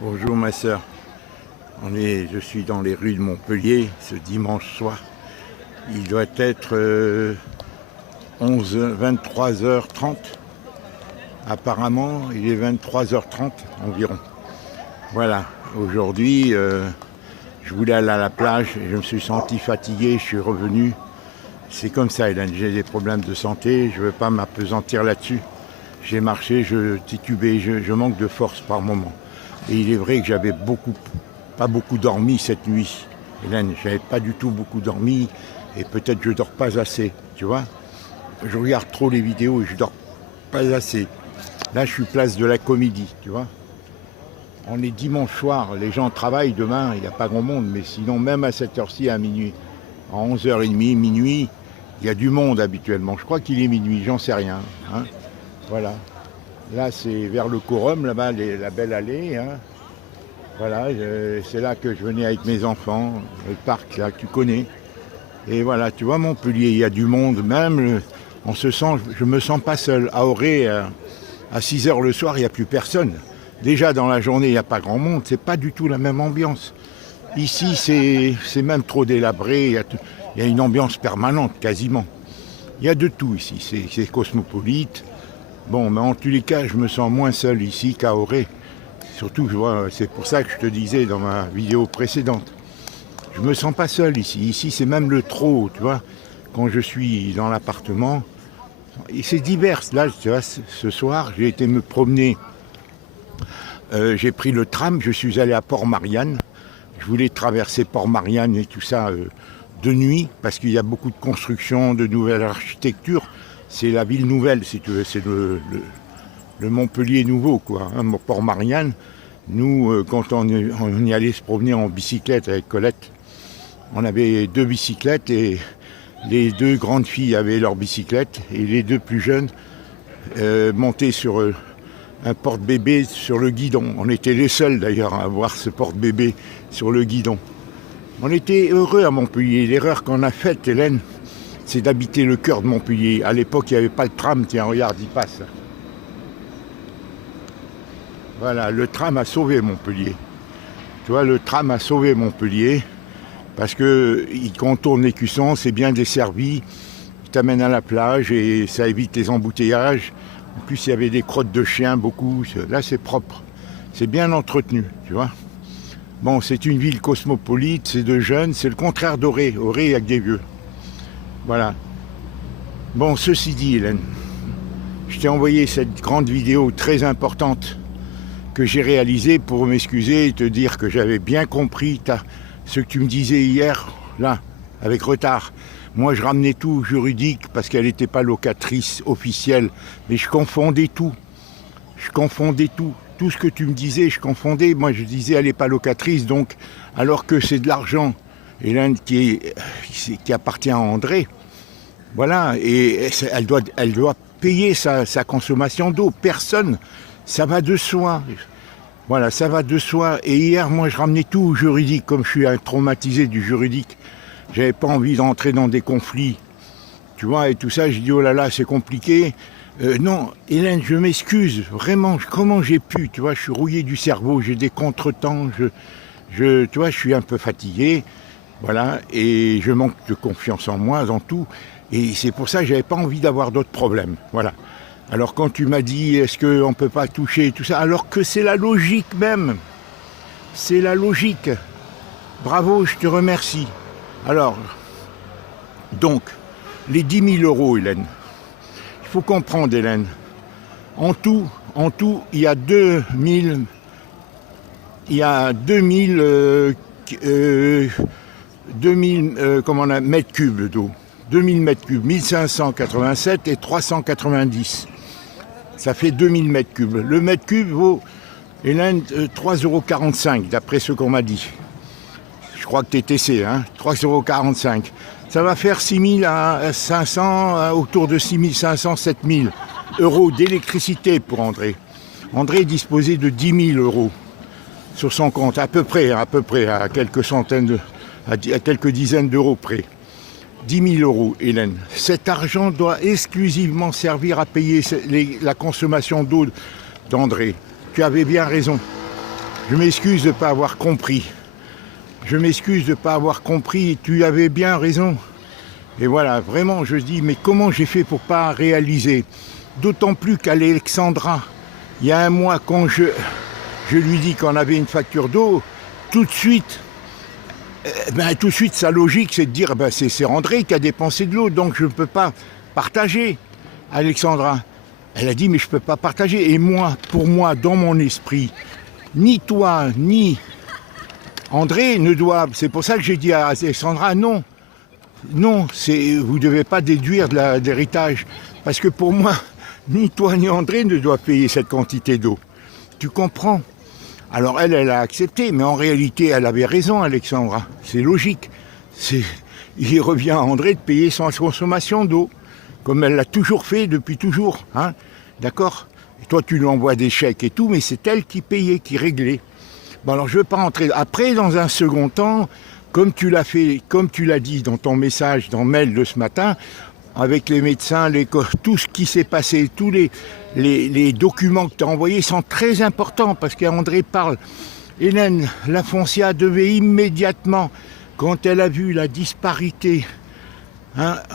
Bonjour ma soeur, je suis dans les rues de Montpellier ce dimanche soir. Il doit être 23h30. Apparemment, il est 23h30 environ. Voilà, aujourd'hui, je voulais aller à la plage et je me suis senti fatigué, je suis revenu. C'est comme ça, Hélène, j'ai des problèmes de santé, je ne veux pas m'appesantir là-dessus. J'ai marché, je titubais, je manque de force par moment. Et il est vrai que j'avais pas beaucoup dormi cette nuit. Hélène, j'avais pas du tout beaucoup dormi et peut-être je dors pas assez, tu vois. Je regarde trop les vidéos et je dors pas assez. Là, je suis place de la Comédie, tu vois. On est dimanche soir, les gens travaillent demain, il n'y a pas grand monde, mais sinon, même à cette heure-ci, à minuit, à 11h30, minuit, il y a du monde habituellement. Je crois qu'il est minuit, j'en sais rien. Hein. Voilà. Là, c'est vers le Quorum, là-bas, la belle allée. Hein. Voilà, c'est là que je venais avec mes enfants, le parc, là, que tu connais. Et voilà, tu vois, Montpellier, il y a du monde, même, je me sens pas seul. À Auray, à 6h le soir, il n'y a plus personne. Déjà, dans la journée, il n'y a pas grand monde, c'est pas du tout la même ambiance. Ici, c'est même trop délabré, il y a une ambiance permanente, quasiment. Il y a de tout ici, c'est cosmopolite. Bon, mais en tous les cas, je me sens moins seul ici qu'à Auray. Surtout, c'est pour ça que je te disais dans ma vidéo précédente. Je me sens pas seul ici. Ici, c'est même le trop, tu vois. Quand je suis dans l'appartement, et c'est divers. Là, tu vois, ce soir, j'ai été me promener. J'ai pris le tram, je suis allé à Port-Marianne. Je voulais traverser Port-Marianne et tout ça de nuit, parce qu'il y a beaucoup de constructions, de nouvelles architectures. C'est la ville nouvelle, si tu veux, c'est le Montpellier nouveau, quoi. Hein, Port-Marianne, nous, quand on y allait se promener en bicyclette avec Colette, on avait 2 bicyclettes et les 2 grandes filles avaient leur bicyclette et les 2 plus jeunes montaient sur un porte-bébé sur le guidon. On était les seuls d'ailleurs à avoir ce porte-bébé sur le guidon. On était heureux à Montpellier. L'erreur qu'on a faite, Hélène, c'est d'habiter le cœur de Montpellier. À l'époque, il n'y avait pas le tram. Tiens, regarde, il passe. Voilà, le tram a sauvé Montpellier. Tu vois, le tram a sauvé Montpellier parce qu'il contourne l'Écusson, c'est bien desservi. Il t'amène à la plage et ça évite les embouteillages. En plus, il y avait des crottes de chiens, beaucoup. Là, c'est propre. C'est bien entretenu, tu vois. Bon, c'est une ville cosmopolite, c'est de jeunes. C'est le contraire d'Auray. Auray, il y a que des vieux. Voilà. Bon, ceci dit, Hélène, je t'ai envoyé cette grande vidéo très importante que j'ai réalisée pour m'excuser et te dire que j'avais bien compris ce que tu me disais hier, là, avec retard. Moi, je ramenais tout juridique parce qu'elle n'était pas locatrice officielle, mais je confondais tout. Je confondais tout. Tout ce que tu me disais, je confondais. Moi, je disais, elle n'est pas locatrice, donc, alors que c'est de l'argent, Hélène, qui appartient à André. Voilà, et elle doit payer sa consommation d'eau. Personne, ça va de soi. Voilà, ça va de soi. Et hier, moi, je ramenais tout au juridique, comme je suis un traumatisé du juridique. J'avais pas envie d'entrer dans des conflits. Tu vois, et tout ça, je dis, oh là là, c'est compliqué. Non, Hélène, je m'excuse, vraiment, comment j'ai pu, tu vois, je suis rouillé du cerveau, j'ai des contretemps, tu vois, je suis un peu fatigué, voilà, et je manque de confiance en moi, dans tout, et c'est pour ça que j'avais pas envie d'avoir d'autres problèmes, voilà. Alors quand tu m'as dit, est-ce qu'on peut pas toucher tout ça, alors que c'est la logique même, c'est la logique. Bravo, je te remercie. Alors, donc, les 10 000 euros, Hélène, il faut comprendre, Hélène, en tout, il y a 2000 mètres cubes d'eau. 2000 mètres cubes, 1587 et 390. Ça fait 2000 mètres cubes. Le mètre cube vaut, Hélène, 3,45 € d'après ce qu'on m'a dit. Je crois que tu es TC, hein, 3,45 €. Ça va faire 6500, autour de 6500, 7000 euros d'électricité pour André. André disposait de 10 000 euros sur son compte, à peu près, à quelques dizaines d'euros près. 10 000 euros, Hélène. Cet argent doit exclusivement servir à payer la consommation d'eau d'André. Tu avais bien raison. Je m'excuse de ne pas avoir compris. Je m'excuse de ne pas avoir compris. Tu avais bien raison. Et voilà, vraiment, je dis, mais comment j'ai fait pour ne pas réaliser? D'autant plus qu'Alexandra, il y a un mois, quand je lui dis qu'on avait une facture d'eau, tout de suite, sa logique, c'est de dire, c'est André qui a dépensé de l'eau, donc je ne peux pas partager. Alexandra, elle a dit, mais je ne peux pas partager. Et moi, pour moi, dans mon esprit, ni toi, ni André ne doivent. C'est pour ça que j'ai dit à Alexandra, non, vous ne devez pas déduire de l'héritage. Parce que pour moi, ni toi ni André ne doivent payer cette quantité d'eau. Tu comprends? Alors elle a accepté, mais en réalité, elle avait raison, Alexandra. C'est logique. Il revient à André de payer sa consommation d'eau, comme elle l'a toujours fait depuis toujours. Hein, d'accord? Et toi, tu lui envoies des chèques et tout, mais c'est elle qui payait, qui réglait. Bon, alors je ne veux pas rentrer. Après, dans un second temps, comme tu l'as dit dans ton message, dans mail de ce matin, avec les médecins, tout ce qui s'est passé, tous les documents que tu as envoyés sont très importants parce qu'André parle. Hélène Lafoncia devait immédiatement, quand elle a vu la disparité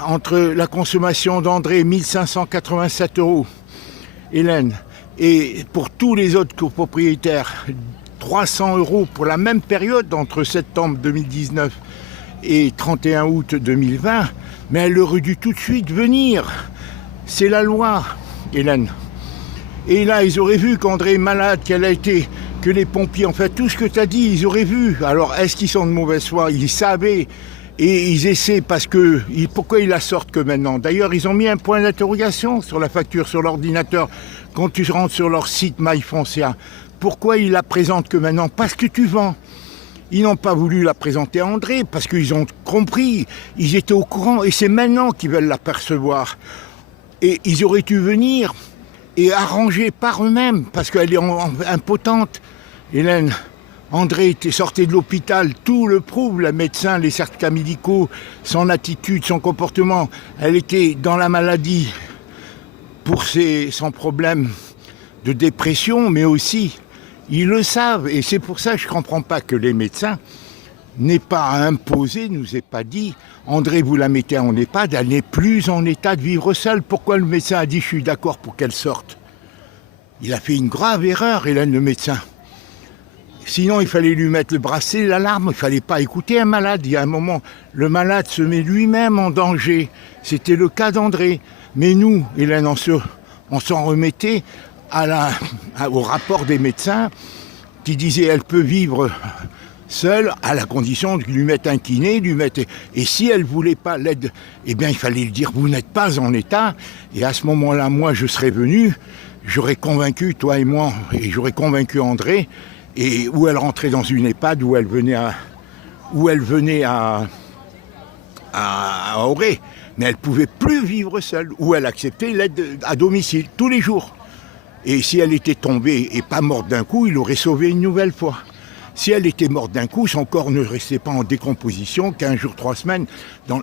entre la consommation d'André, 1587 €, Hélène, et pour tous les autres copropriétaires, 300 € pour la même période entre septembre 2019 et 31 août 2020, mais elle aurait dû tout de suite venir. C'est la loi, Hélène. Et là, ils auraient vu qu'André est malade, qu'elle a été, que les pompiers, en fait, tout ce que tu as dit, ils auraient vu. Alors, est-ce qu'ils sont de mauvaise foi? Ils savaient. Et ils essaient parce que... Pourquoi ils la sortent que maintenant? D'ailleurs, ils ont mis un point d'interrogation sur la facture, sur l'ordinateur, quand tu rentres sur leur site MyFoncia. Pourquoi ils la présentent que maintenant? Parce que tu vends. Ils n'ont pas voulu la présenter à André parce qu'ils ont compris, ils étaient au courant et c'est maintenant qu'ils veulent la percevoir. Et ils auraient dû venir et arranger par eux-mêmes parce qu'elle est impotente. Hélène, André était sorti de l'hôpital, tout le prouve, le médecin, les certificats médicaux, son attitude, son comportement. Elle était dans la maladie pour son problème de dépression, mais aussi... Ils le savent, et c'est pour ça que je ne comprends pas que les médecins n'aient pas imposé, nous aient pas dit, André, vous la mettez en EHPAD, elle n'est plus en état de vivre seule. Pourquoi le médecin a dit, je suis d'accord pour qu'elle sorte? Il a fait une grave erreur, Hélène, le médecin. Sinon, il fallait lui mettre le bracelet, l'alarme, il ne fallait pas écouter un malade. Il y a un moment, le malade se met lui-même en danger. C'était le cas d'André. Mais nous, Hélène, on s'en remettait au rapport des médecins qui disait elle peut vivre seule à la condition de lui mettre un kiné, et si elle ne voulait pas l'aide, eh bien il fallait lui dire vous n'êtes pas en état, et à ce moment-là moi je serais venu, j'aurais convaincu toi et moi, et j'aurais convaincu André, et où elle rentrait dans une EHPAD, où elle venait à Auray, mais elle ne pouvait plus vivre seule, où elle acceptait l'aide à domicile tous les jours. Et si elle était tombée et pas morte d'un coup, il l'aurait sauvée une nouvelle fois. Si elle était morte d'un coup, son corps ne restait pas en décomposition 15 jours, 3 semaines.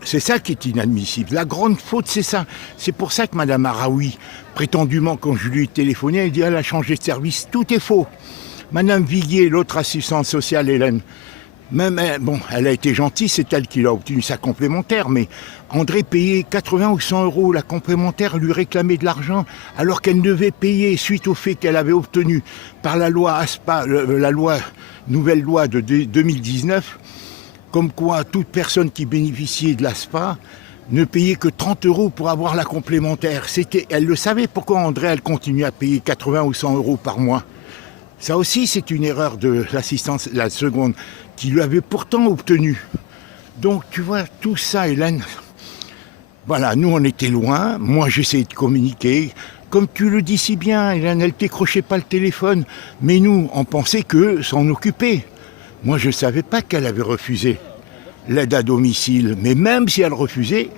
C'est ça qui est inadmissible. La grande faute, c'est ça. C'est pour ça que Mme Araoui, prétendument, quand je lui ai téléphoné, elle dit qu'elle a changé de service. Tout est faux. Mme Viguier, l'autre assistante sociale, Hélène, elle a été gentille, c'est elle qui a obtenu sa complémentaire, mais André payait 80 ou 100 € la complémentaire, lui réclamait de l'argent, alors qu'elle devait payer suite au fait qu'elle avait obtenu par la loi ASPA, nouvelle loi de 2019, comme quoi toute personne qui bénéficiait de l'ASPA ne payait que 30 € pour avoir la complémentaire. Elle le savait, pourquoi André, elle continue à payer 80 ou 100 € par mois. Ça aussi, c'est une erreur de l'assistance, la seconde, qui lui avait pourtant obtenu. Donc, tu vois, tout ça, Hélène, voilà, nous, on était loin. Moi, j'essayais de communiquer. Comme tu le dis si bien, Hélène, elle ne décrochait pas le téléphone. Mais nous, on pensait que s'en occuper. Moi, je ne savais pas qu'elle avait refusé l'aide à domicile. Mais même si elle refusait,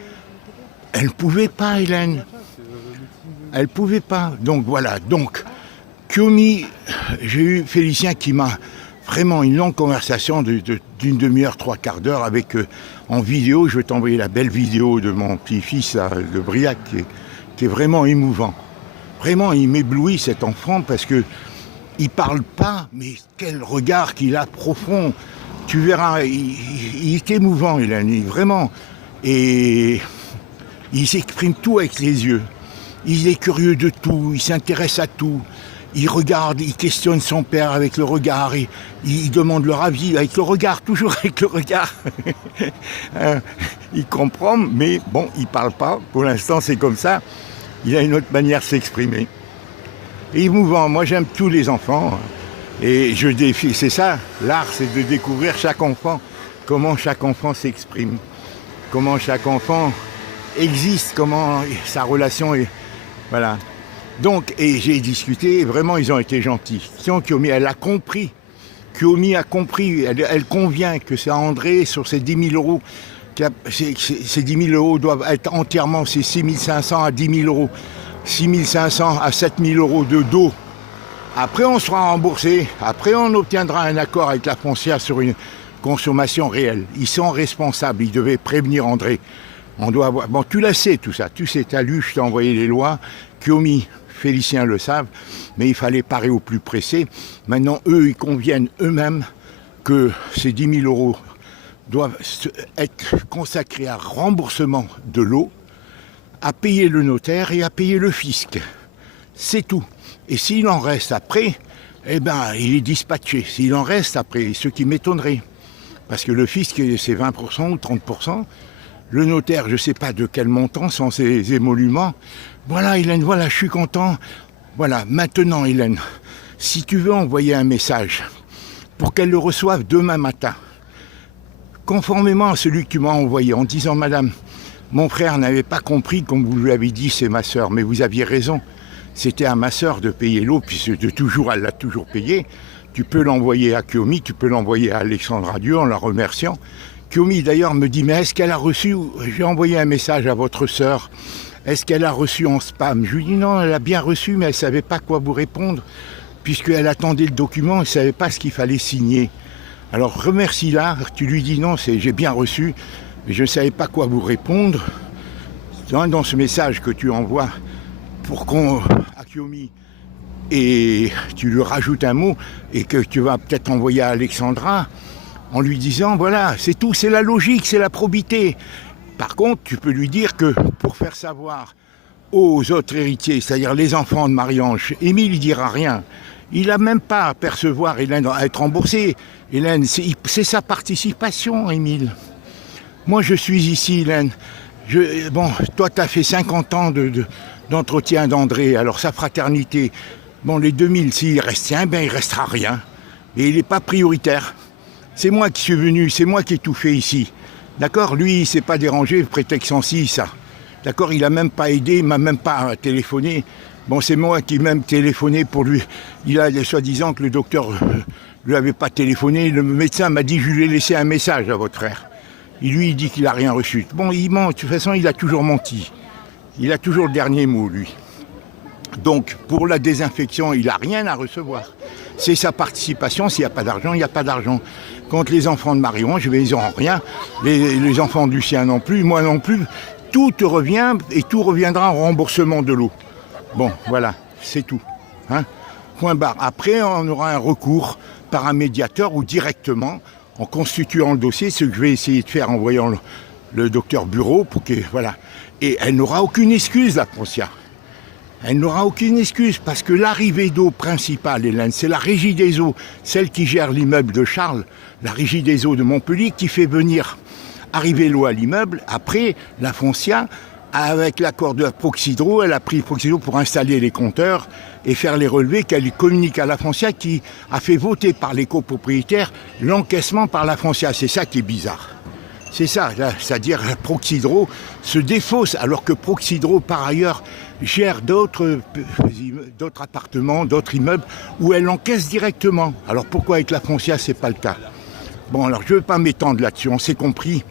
elle ne pouvait pas, Hélène. Elle ne pouvait pas. Donc, voilà. Donc, Kiomi, j'ai eu Félicien qui m'a vraiment une longue conversation d'une demi-heure, 3/4 d'heure avec en vidéo. Je vais t'envoyer la belle vidéo de mon petit-fils de Briac qui est vraiment émouvant. Vraiment, il m'éblouit cet enfant parce que il parle pas, mais quel regard qu'il a profond. Tu verras, il est émouvant, Hélène, vraiment. Et il s'exprime tout avec les yeux. Il est curieux de tout, il s'intéresse à tout. Il regarde, il questionne son père avec le regard, il demande leur avis avec le regard, toujours avec le regard. Il comprend, mais bon, il parle pas. Pour l'instant, c'est comme ça. Il a une autre manière de s'exprimer. Et émouvant, moi j'aime tous les enfants. Et je défie, c'est ça, l'art, c'est de découvrir chaque enfant, comment chaque enfant s'exprime, comment chaque enfant existe, comment sa relation est. Voilà. Donc, et j'ai discuté, vraiment, ils ont été gentils. Kiyomi, elle a compris. Kiyomi a compris, elle convient que c'est André, sur ces 10 000 euros, ces 10 000 euros doivent être entièrement, c'est 6 500 à 10 000 euros. 6 500 à 7 000 euros de dos. Après, on sera remboursé. Après, on obtiendra un accord avec la foncière sur une consommation réelle. Ils sont responsables. Ils devaient prévenir André. On doit avoir... Bon, tu la sais, tout ça. Tu sais, t'as lu, je t'ai envoyé les lois. Kiyomi, Félicien le savent. Mais il fallait parer au plus pressé. Maintenant, eux, ils conviennent eux-mêmes que ces 10 000 euros doivent être consacrés à remboursement de l'eau, à payer le notaire et à payer le fisc. C'est tout. Et s'il en reste après, eh ben, il est dispatché. S'il en reste après, ce qui m'étonnerait. Parce que le fisc, c'est 20% ou 30%. Le notaire, je ne sais pas de quel montant sont ces émoluments. Voilà, Hélène, voilà, je suis content. Voilà, maintenant, Hélène, si tu veux envoyer un message pour qu'elle le reçoive demain matin, conformément à celui que tu m'as envoyé, en disant, madame, mon frère n'avait pas compris, comme vous lui avez dit, c'est ma sœur, mais vous aviez raison. C'était à ma sœur de payer l'eau, puisque elle l'a toujours payé. Tu peux l'envoyer à Kiyomi, tu peux l'envoyer à Alexandra Dieu en la remerciant. Kiyomi d'ailleurs me dit, mais est-ce qu'elle a reçu, j'ai envoyé un message à votre sœur, est-ce qu'elle a reçu en spam? Je lui dis non, elle a bien reçu, mais elle ne savait pas quoi vous répondre, puisqu'elle attendait le document, elle ne savait pas ce qu'il fallait signer. Alors remercie-la, tu lui dis non, j'ai bien reçu, mais je ne savais pas quoi vous répondre. Dans ce message que tu envoies pour qu'on à Kiyomi, et tu lui rajoutes un mot, et que tu vas peut-être envoyer à Alexandra, en lui disant, voilà, c'est tout, c'est la logique, c'est la probité. Par contre, tu peux lui dire que, pour faire savoir aux autres héritiers, c'est-à-dire les enfants de Marie-Ange, Émile, il dira rien. Il n'a même pas à percevoir, Hélène, à être remboursé. Hélène, c'est sa participation, Émile. Moi, je suis ici, Hélène. Bon, toi, tu as fait 50 ans d'entretien d'André, alors sa fraternité. Bon, les 2000, s'il reste rien, ben il restera rien. Et il n'est pas prioritaire. C'est moi qui suis venu, c'est moi qui ai tout fait ici. D'accord? Lui, il ne s'est pas dérangé, prétexte en si, ça. D'accord? Il n'a même pas aidé, il ne m'a même pas téléphoné. Bon, c'est moi qui ai même téléphoné pour lui. Il a soi-disant que le docteur ne lui avait pas téléphoné. Le médecin m'a dit, je lui ai laissé un message à votre frère. Il dit qu'il n'a rien reçu. Bon, il ment, de toute façon, il a toujours menti. Il a toujours le dernier mot, lui. Donc, pour la désinfection, il n'a rien à recevoir. C'est sa participation. S'il n'y a pas d'argent, il n'y a pas d'argent. Contre les enfants de Marion, ils n'auront rien. Les enfants de Lucien non plus, moi non plus. Tout te revient et tout reviendra en remboursement de l'eau. Bon, voilà, c'est tout. Hein? Point barre. Après, on aura un recours par un médiateur ou directement, en constituant le dossier, ce que je vais essayer de faire en voyant le docteur Bureau, pour que, voilà. Et elle n'aura aucune excuse, la foncière. Elle n'aura aucune excuse, parce que l'arrivée d'eau principale, Hélène, c'est la Régie des eaux, celle qui gère l'immeuble de Charles, la Régie des eaux de Montpellier, qui fait venir arriver l'eau à l'immeuble. Après, la foncière, avec l'accord de Proxydro, elle a pris Proxydro pour installer les compteurs et faire les relevés qu'elle communique à la foncière, qui a fait voter par les copropriétaires l'encaissement par la foncière. C'est ça qui est bizarre. C'est ça, c'est-à-dire Proxydro se défausse, alors que Proxydro, par ailleurs, gère d'autres appartements, d'autres immeubles, où elle encaisse directement. Alors pourquoi avec la foncière, c'est pas le cas? Bon, alors je ne veux pas m'étendre là-dessus, on s'est compris,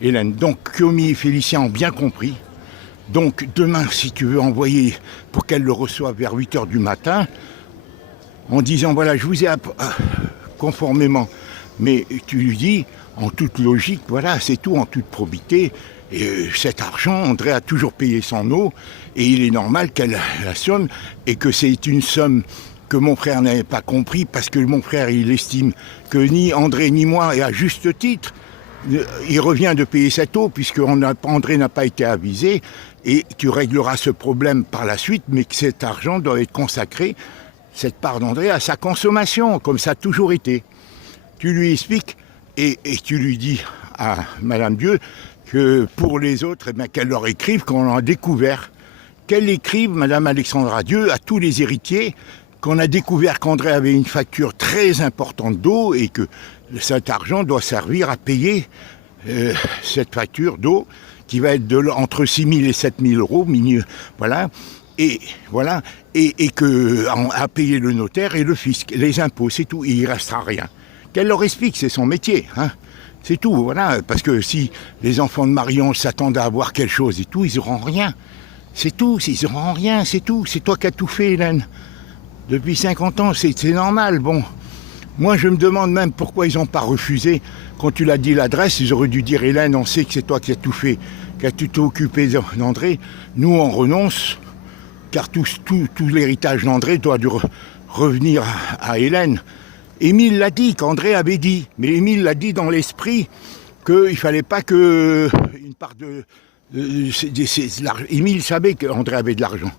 Hélène. Donc Kiyomi et Félicien ont bien compris. Donc demain, si tu veux envoyer pour qu'elle le reçoive vers 8h du matin, en disant, voilà, je vous ai conformément, mais tu lui dis, en toute logique, voilà, c'est tout, en toute probité. Et cet argent, André a toujours payé son eau, et il est normal qu'elle la somme, et que c'est une somme que mon frère n'avait pas compris, parce que mon frère, il estime que ni André ni moi, et à juste titre, il revient de payer cette eau, puisque André n'a pas été avisé, et tu régleras ce problème par la suite, mais que cet argent doit être consacré, cette part d'André, à sa consommation, comme ça a toujours été. Tu lui expliques, et tu lui dis à Madame Dieu, que pour les autres, eh bien, qu'elle leur écrive qu'on a découvert. Qu'elle écrive, Madame Alexandra Dieu, à tous les héritiers, qu'on a découvert qu'André avait une facture très importante d'eau et que cet argent doit servir à payer cette facture d'eau qui va être entre 6 000 et 7 000 euros, voilà, et que à payer le notaire et le fisc, les impôts, c'est tout, et il ne restera rien. Qu'elle leur explique, c'est son métier, hein. C'est tout, voilà, parce que si les enfants de Marie-Ange s'attendent à avoir quelque chose et tout, ils n'auront rien. C'est tout, ils n'auront rien, c'est tout. C'est toi qui as tout fait, Hélène. Depuis 50 ans, c'est normal, bon. Moi, je me demande même pourquoi ils n'ont pas refusé. Quand tu l'as dit l'adresse, ils auraient dû dire, Hélène, on sait que c'est toi qui as tout fait, qui as tout occupé d'André. Nous, on renonce, car tout l'héritage d'André doit revenir à Hélène. Émile l'a dit, qu'André avait dit, mais Émile l'a dit dans l'esprit qu'il ne fallait pas que une part Émile savait qu'André avait de l'argent.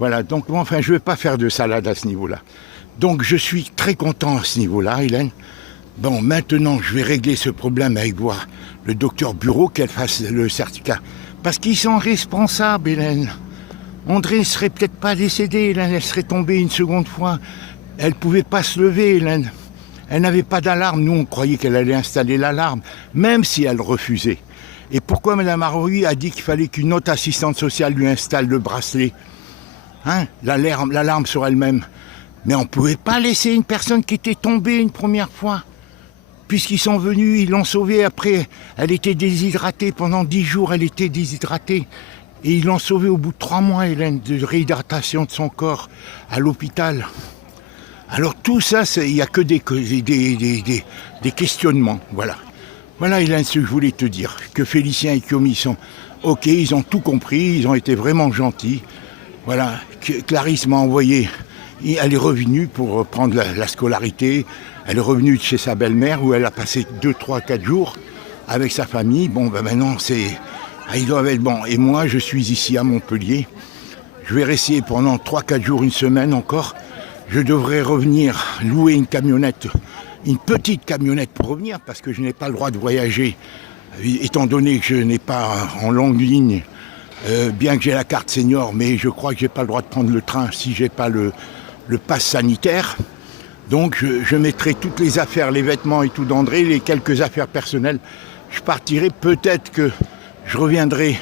Voilà, donc enfin, je ne vais pas faire de salade à ce niveau-là. Donc je suis très content à ce niveau-là, Hélène. Bon, maintenant, je vais régler ce problème avec le docteur Bureau, qu'elle fasse le certificat. Parce qu'ils sont responsables, Hélène. André ne serait peut-être pas décédé, Hélène, elle serait tombée une seconde fois. Elle ne pouvait pas se lever, Hélène. Elle n'avait pas d'alarme. Nous, on croyait qu'elle allait installer l'alarme, même si elle refusait. Et pourquoi Mme Aroui a dit qu'il fallait qu'une autre assistante sociale lui installe le bracelet, hein, l'alarme sur elle-même. Mais on ne pouvait pas laisser une personne qui était tombée une première fois. Puisqu'ils sont venus, ils l'ont sauvée après. Elle était déshydratée. Pendant 10 jours, elle était déshydratée. Et ils l'ont sauvée au bout de 3 mois, Hélène, de réhydratation de son corps à l'hôpital. Alors tout ça, il n'y a que des questionnements, voilà. Voilà, Hélène, ce que je voulais te dire. Que Félicien et Kiomi sont OK, ils ont tout compris, ils ont été vraiment gentils. Voilà, Clarisse m'a envoyé, elle est revenue pour prendre la scolarité. Elle est revenue de chez sa belle-mère où elle a passé 2, 3, 4 jours avec sa famille. Bon, ben maintenant, ils doivent être bons. Et moi, je suis ici à Montpellier. Je vais rester pendant 3, 4 jours, une semaine encore. Je devrais revenir louer une camionnette, une petite camionnette pour revenir, parce que je n'ai pas le droit de voyager, étant donné que je n'ai pas en longue ligne, bien que j'ai la carte senior, mais je crois que je n'ai pas le droit de prendre le train si je n'ai pas le pass sanitaire. Donc je mettrai toutes les affaires, les vêtements et tout d'André, les quelques affaires personnelles. Je partirai, peut-être que je reviendrai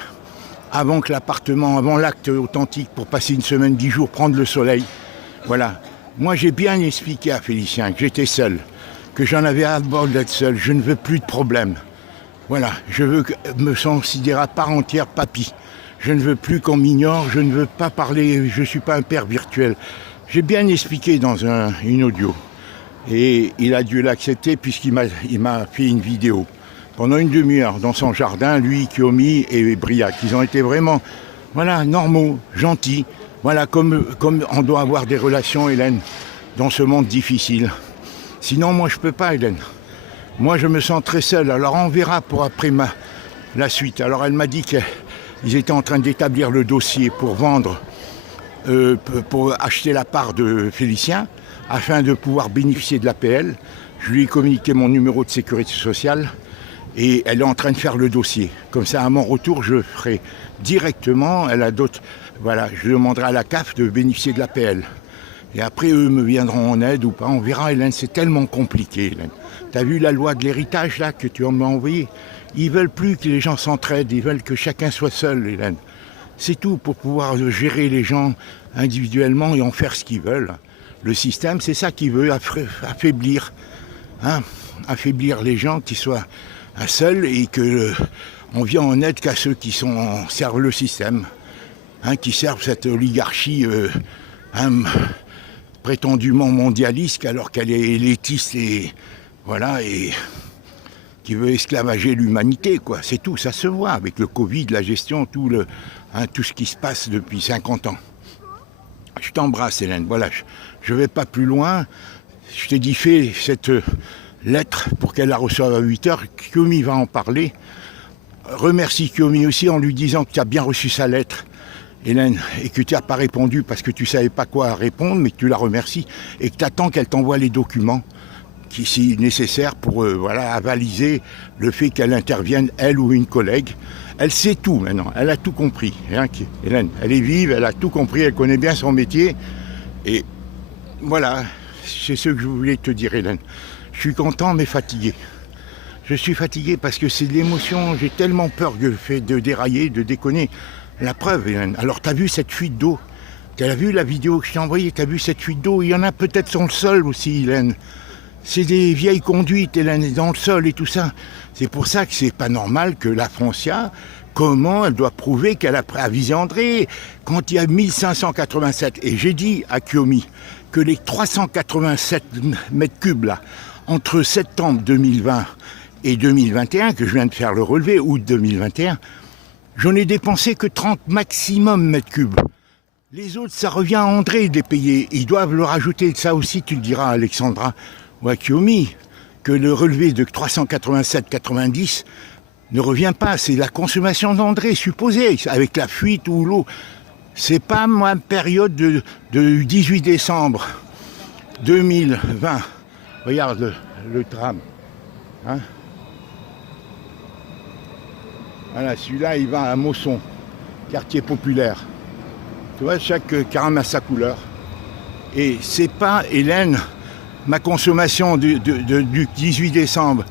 avant que l'appartement, avant l'acte authentique, pour passer une semaine, 10 jours, prendre le soleil. Voilà. Moi, j'ai bien expliqué à Félicien que j'étais seul, que j'en avais ras-le-bol d'être seul. Je ne veux plus de problème. Voilà. Je veux me considérer à part entière papy. Je ne veux plus qu'on m'ignore. Je ne veux pas parler. Je ne suis pas un père virtuel. J'ai bien expliqué dans une audio. Et il a dû l'accepter puisqu'il m'a fait une vidéo. Pendant une demi-heure, dans son jardin, lui, Kiomi et Briac. Ils ont été vraiment, voilà, normaux, gentils. Voilà, comme on doit avoir des relations, Hélène, dans ce monde difficile. Sinon, moi, je ne peux pas, Hélène. Moi, je me sens très seul. Alors, on verra pour après la suite. Alors, elle m'a dit qu'ils étaient en train d'établir le dossier pour vendre, pour acheter la part de Félicien, afin de pouvoir bénéficier de l'APL. Je lui ai communiqué mon numéro de sécurité sociale et elle est en train de faire le dossier. Comme ça, à mon retour, je ferai directement, elle a d'autres... Voilà, je demanderai à la CAF de bénéficier de l'APL. Et après, eux me viendront en aide ou pas. On verra, Hélène, c'est tellement compliqué, Hélène. T'as vu la loi de l'héritage, là, que tu m'as envoyée? Ils veulent plus que les gens s'entraident, ils veulent que chacun soit seul, Hélène. C'est tout, pour pouvoir gérer les gens individuellement et en faire ce qu'ils veulent. Le système, c'est ça qu'il veut, affaiblir. Hein, affaiblir les gens qui soient seuls et qu'on vient en aide qu'à ceux qui servent le système. Hein, qui servent cette oligarchie prétendument mondialiste alors qu'elle est élitiste et voilà et qui veut esclavager l'humanité, quoi. C'est tout, ça se voit avec le Covid, la gestion, tout ce qui se passe depuis 50 ans. Je t'embrasse, Hélène. Voilà, je ne vais pas plus loin. Je t'ai dit, fais cette lettre pour qu'elle la reçoive à 8 heures. Kiyomi va en parler. Remercie Kiyomi aussi en lui disant que tu as bien reçu sa lettre, Hélène, et que tu n'as pas répondu parce que tu ne savais pas quoi répondre, mais que tu la remercies et que tu attends qu'elle t'envoie les documents qui sont nécessaires pour avaliser le fait qu'elle intervienne, elle ou une collègue. Elle sait tout maintenant, elle a tout compris. Hein, Hélène, elle est vive, elle a tout compris, elle connaît bien son métier. Et voilà, c'est ce que je voulais te dire, Hélène. Je suis content mais fatigué. Je suis fatigué parce que c'est de l'émotion, j'ai tellement peur de dérailler, de déconner. La preuve, Hélène. Alors, tu as vu cette fuite d'eau? Tu as vu la vidéo que je t'ai envoyée? Tu as vu cette fuite d'eau? Il y en a peut-être sur le sol aussi, Hélène. C'est des vieilles conduites, Hélène, dans le sol et tout ça. C'est pour ça que c'est pas normal que la Foncia, comment elle doit prouver qu'elle a avisé André quand il y a 1587. Et j'ai dit à Kiyomi que les 387 mètres cubes là, entre septembre 2020 et 2021, que je viens de faire le relevé, août 2021, j'en ai dépensé que 30 maximum mètres cubes. Les autres, ça revient à André de les payer. Ils doivent le rajouter. Ça aussi, tu le diras à Alexandra ou à Kiyomi, que le relevé de 387,90 ne revient pas. C'est la consommation d'André, supposée, avec la fuite ou l'eau. C'est pas ma période de 18 décembre 2020. Regarde le tram. Hein? Voilà, celui-là, il va à Mosson, quartier populaire. Tu vois, chaque carame a sa couleur. Et c'est pas, Hélène, ma consommation du 18 décembre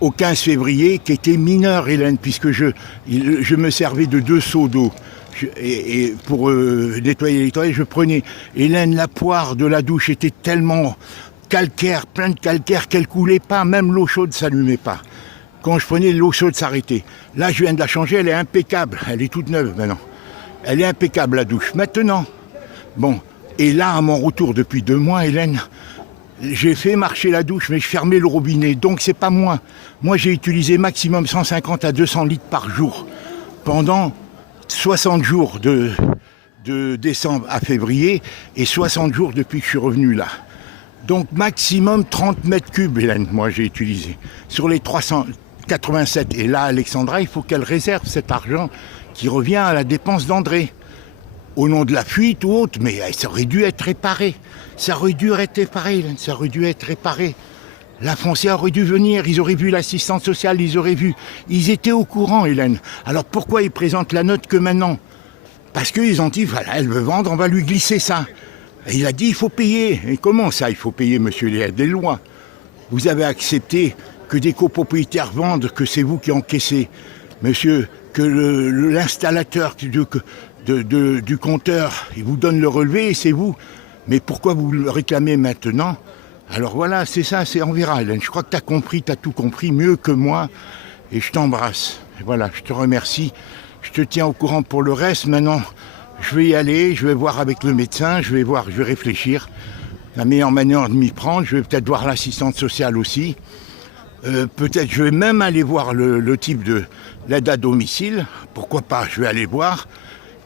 au 15 février qui était mineure, Hélène, puisque je me servais de 2 seaux d'eau. Et pour nettoyer les toilettes, je prenais, Hélène, la poire de la douche était tellement calcaire, plein de calcaire, qu'elle coulait pas, même l'eau chaude ne s'allumait pas. Quand je prenais l'eau chaude s'arrêtait. Là, je viens de la changer, elle est impeccable, elle est toute neuve maintenant. Elle est impeccable, la douche. Maintenant, bon, et là, à mon retour depuis 2 mois, Hélène, j'ai fait marcher la douche, mais je fermais le robinet, donc c'est pas moi. Moi, j'ai utilisé maximum 150 à 200 litres par jour pendant 60 jours de décembre à février et 60 jours depuis que je suis revenu là. Donc maximum 30 mètres cubes, Hélène, moi j'ai utilisé. Sur les 387. Et là, Alexandra, il faut qu'elle réserve cet argent qui revient à la dépense d'André. Au nom de la fuite ou autre, mais ça aurait dû être réparé. Ça aurait dû être réparé, Hélène, ça aurait dû être réparé. La foncière aurait dû venir, ils auraient vu l'assistante sociale, ils auraient vu. Ils étaient au courant, Hélène. Alors pourquoi ils présentent la note que maintenant? Parce qu'ils ont dit, voilà, elle veut vendre, on va lui glisser ça. Et il a dit, il faut payer. Et comment ça, il faut payer, monsieur? Il y a des lois. Vous avez accepté que des copropriétaires vendent, que c'est vous qui encaissez. Monsieur, que l'installateur du compteur, il vous donne le relevé et c'est vous. Mais pourquoi vous le réclamez maintenant? Alors voilà, c'est ça, on verra, Hélène. Je crois que tu as compris, tu as tout compris, mieux que moi. Et je t'embrasse. Voilà, je te remercie. Je te tiens au courant pour le reste. Maintenant, je vais y aller, je vais voir avec le médecin, je vais réfléchir. La meilleure manière de m'y prendre, je vais peut-être voir l'assistante sociale aussi. Peut-être, je vais même aller voir le type de l'aide à domicile. Pourquoi pas, je vais aller voir.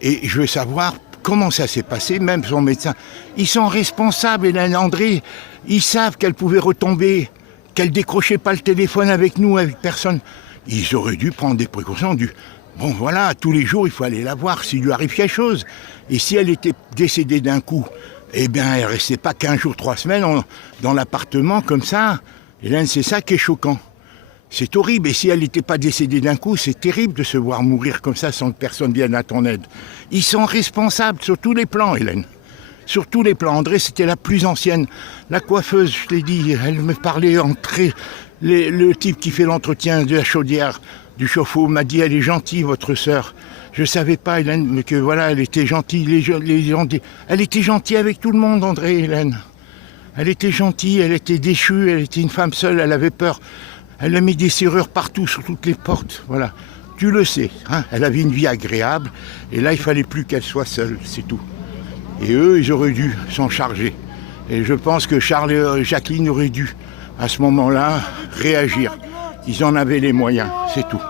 Et je veux savoir comment ça s'est passé, même son médecin. Ils sont responsables, Hélène, André. Ils savent qu'elle pouvait retomber, qu'elle décrochait pas le téléphone avec nous, avec personne. Ils auraient dû prendre des précautions. Bon voilà, tous les jours, il faut aller la voir s'il lui arrive quelque chose. Et si elle était décédée d'un coup, eh bien, elle ne restait pas 15 jours, 3 semaines dans l'appartement comme ça. Hélène, c'est ça qui est choquant. C'est horrible. Et si elle n'était pas décédée d'un coup, c'est terrible de se voir mourir comme ça sans que personne vienne à ton aide. Ils sont responsables sur tous les plans, Hélène. Sur tous les plans. André, c'était la plus ancienne. La coiffeuse, je l'ai dit, elle me parlait le type qui fait l'entretien de la chaudière, du chauffe-eau, m'a dit, elle est gentille, votre sœur. Je ne savais pas, Hélène, mais que voilà, elle était gentille. Elle était gentille avec tout le monde, André, Hélène. Elle était gentille, elle était déchue, elle était une femme seule, elle avait peur. Elle a mis des serrures partout, sur toutes les portes, voilà. Tu le sais, hein, elle avait une vie agréable, et là, il fallait plus qu'elle soit seule, c'est tout. Et eux, ils auraient dû s'en charger. Et je pense que Charles et Jacqueline auraient dû, à ce moment-là, réagir. Ils en avaient les moyens, c'est tout.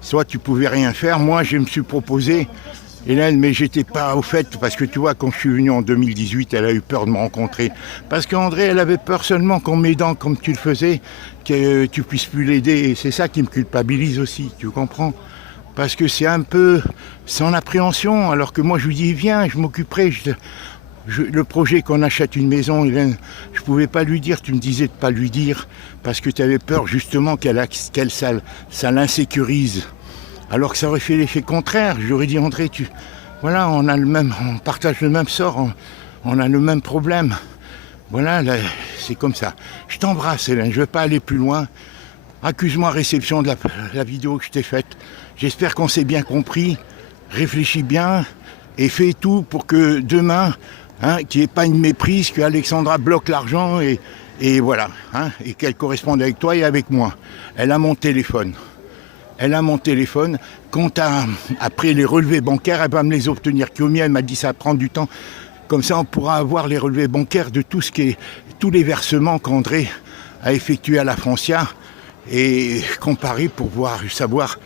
Soit tu pouvais rien faire, moi, je me suis proposé Hélène, mais j'étais pas au fait, parce que tu vois, quand je suis venu en 2018, elle a eu peur de me rencontrer. Parce qu'André, elle avait peur seulement qu'en m'aidant comme tu le faisais, que tu puisses plus l'aider. Et c'est ça qui me culpabilise aussi, tu comprends? Parce que c'est un peu sans appréhension, alors que moi je lui dis, viens, je m'occuperai. Le projet qu'on achète une maison, Hélène, je pouvais pas lui dire, tu me disais de pas lui dire, parce que tu avais peur justement ça l'insécurise. Alors que ça aurait fait l'effet contraire. J'aurais dit, André, voilà, on partage le même sort, on a le même problème. Voilà, là, c'est comme ça. Je t'embrasse, Hélène, je ne vais pas aller plus loin. Accuse-moi réception de la vidéo que je t'ai faite. J'espère qu'on s'est bien compris. Réfléchis bien et fais tout pour que demain, qu'il n'y ait pas une méprise, que Alexandra bloque l'argent et voilà, et qu'elle corresponde avec toi et avec moi. Elle a mon téléphone. Après les relevés bancaires, elle va me les obtenir. Kiomi, elle m'a dit ça va prendre du temps. Comme ça, on pourra avoir les relevés bancaires de tous les versements qu'André a effectués à la Francia et comparer pour savoir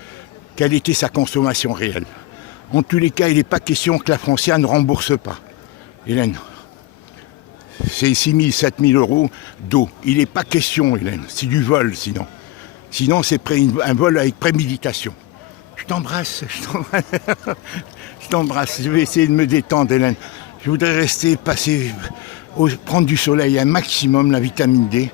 quelle était sa consommation réelle. En tous les cas, il n'est pas question que la Francia ne rembourse pas. Hélène, c'est 6 000, 7 000 euros d'eau. Il n'est pas question, Hélène. C'est du vol, sinon. Sinon, c'est un vol avec préméditation. Je t'embrasse. Je t'embrasse. Je vais essayer de me détendre, Hélène. Je voudrais prendre du soleil un maximum, la vitamine D,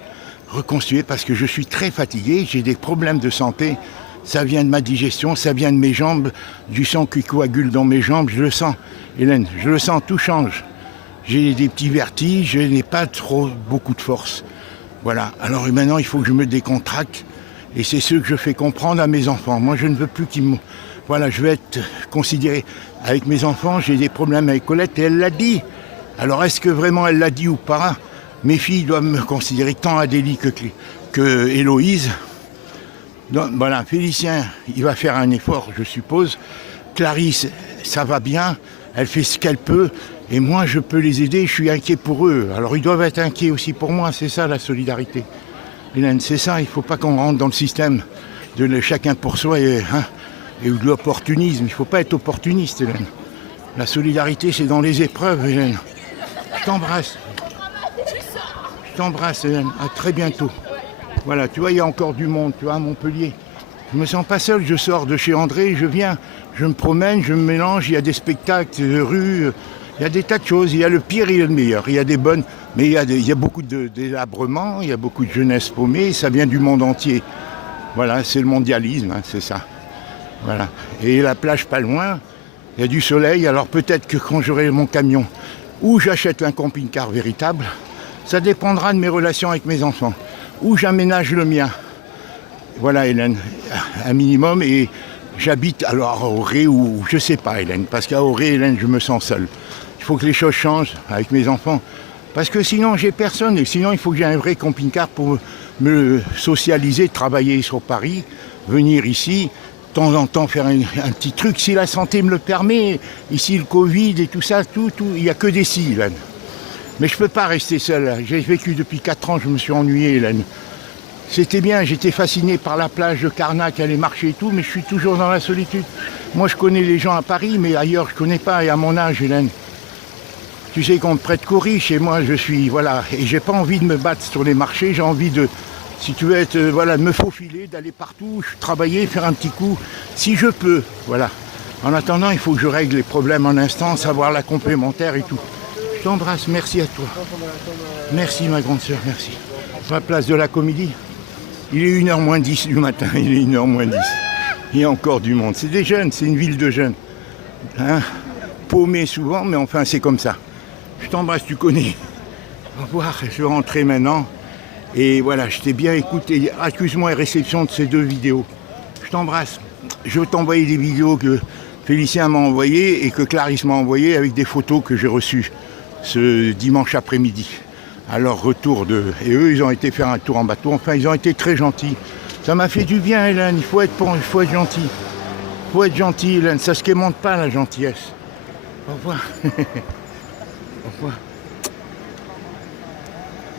reconstituer parce que je suis très fatigué, j'ai des problèmes de santé. Ça vient de ma digestion, ça vient de mes jambes, du sang qui coagule dans mes jambes. Je le sens, Hélène, je le sens, tout change. J'ai des petits vertiges, je n'ai pas beaucoup de force. Voilà, alors maintenant, il faut que je me décontracte. Et c'est ce que je fais comprendre à mes enfants. Moi, je ne veux plus Voilà, je vais être considéré. Avec mes enfants, j'ai des problèmes avec Colette et elle l'a dit. Alors, est-ce que vraiment elle l'a dit ou pas? Mes filles doivent me considérer tant Adélie que Héloïse. Donc, voilà, Félicien, il va faire un effort, je suppose. Clarisse, ça va bien. Elle fait ce qu'elle peut. Et moi, je peux les aider. Je suis inquiet pour eux. Alors, ils doivent être inquiets aussi pour moi. C'est ça, la solidarité. Hélène, c'est ça, il ne faut pas qu'on rentre dans le système de chacun pour soi et de l'opportunisme. Il ne faut pas être opportuniste, Hélène. La solidarité, c'est dans les épreuves, Hélène. Je t'embrasse. Je t'embrasse, Hélène. À très bientôt. Voilà, tu vois, il y a encore du monde, tu vois, à Montpellier. Je ne me sens pas seul, je sors de chez André, je viens, je me promène, je me mélange, il y a des spectacles de rue, il y a des tas de choses, il y a le pire et le meilleur, il y a des bonnes, mais il y a beaucoup de délabrement, il y a beaucoup de jeunesse paumée, ça vient du monde entier. Voilà, c'est le mondialisme, c'est ça. Voilà. Et la plage pas loin, il y a du soleil, alors peut-être que quand j'aurai mon camion, ou j'achète un camping-car véritable, ça dépendra de mes relations avec mes enfants, ou j'aménage le mien. Voilà, Hélène, un minimum, et j'habite alors à Auray ou je sais pas, Hélène, parce qu'à Auray, Hélène, je me sens seul. Il faut que les choses changent avec mes enfants, parce que sinon j'ai personne, et sinon il faut que j'ai un vrai camping-car pour me socialiser, travailler sur Paris, venir ici, de temps en temps faire un petit truc, si la santé me le permet, ici le Covid et tout ça, il n'y a que des si, Hélène. Mais je ne peux pas rester seul, j'ai vécu depuis 4 ans, je me suis ennuyé, Hélène. C'était bien, j'étais fasciné par la plage de Carnac, aller marcher et tout, mais je suis toujours dans la solitude. Moi, je connais les gens à Paris, mais ailleurs, je ne connais pas, et à mon âge, Hélène. Tu sais qu'on me prête qu'au riche, et moi, je suis, voilà, et j'ai pas envie de me battre sur les marchés, j'ai envie de, si tu veux être, voilà, de me faufiler, d'aller partout, travailler, faire un petit coup, si je peux, voilà. En attendant, il faut que je règle les problèmes en instance, avoir la complémentaire et tout. Je t'embrasse, merci à toi. Merci, ma grande sœur, merci. Sur la place de la Comédie. Il est 1h moins 10 du matin, il est 1h moins 10. Il y a encore du monde. C'est des jeunes, c'est une ville de jeunes. Paumé souvent, mais enfin c'est comme ça. Je t'embrasse, tu connais. Au revoir, je vais rentrer maintenant. Et voilà, je t'ai bien écouté. Accuse-moi réception de ces 2 vidéos. Je t'embrasse. Je vais t'envoyer des vidéos que Félicien m'a envoyées et que Clarisse m'a envoyées avec des photos que j'ai reçues ce dimanche après-midi. À leur retour Et eux, ils ont été faire un tour en bateau. Enfin, ils ont été très gentils. Ça m'a fait du bien, Hélène. Il faut être gentil. Il faut être gentil, Hélène. Ça se quémande pas, la gentillesse. Au revoir. Au revoir.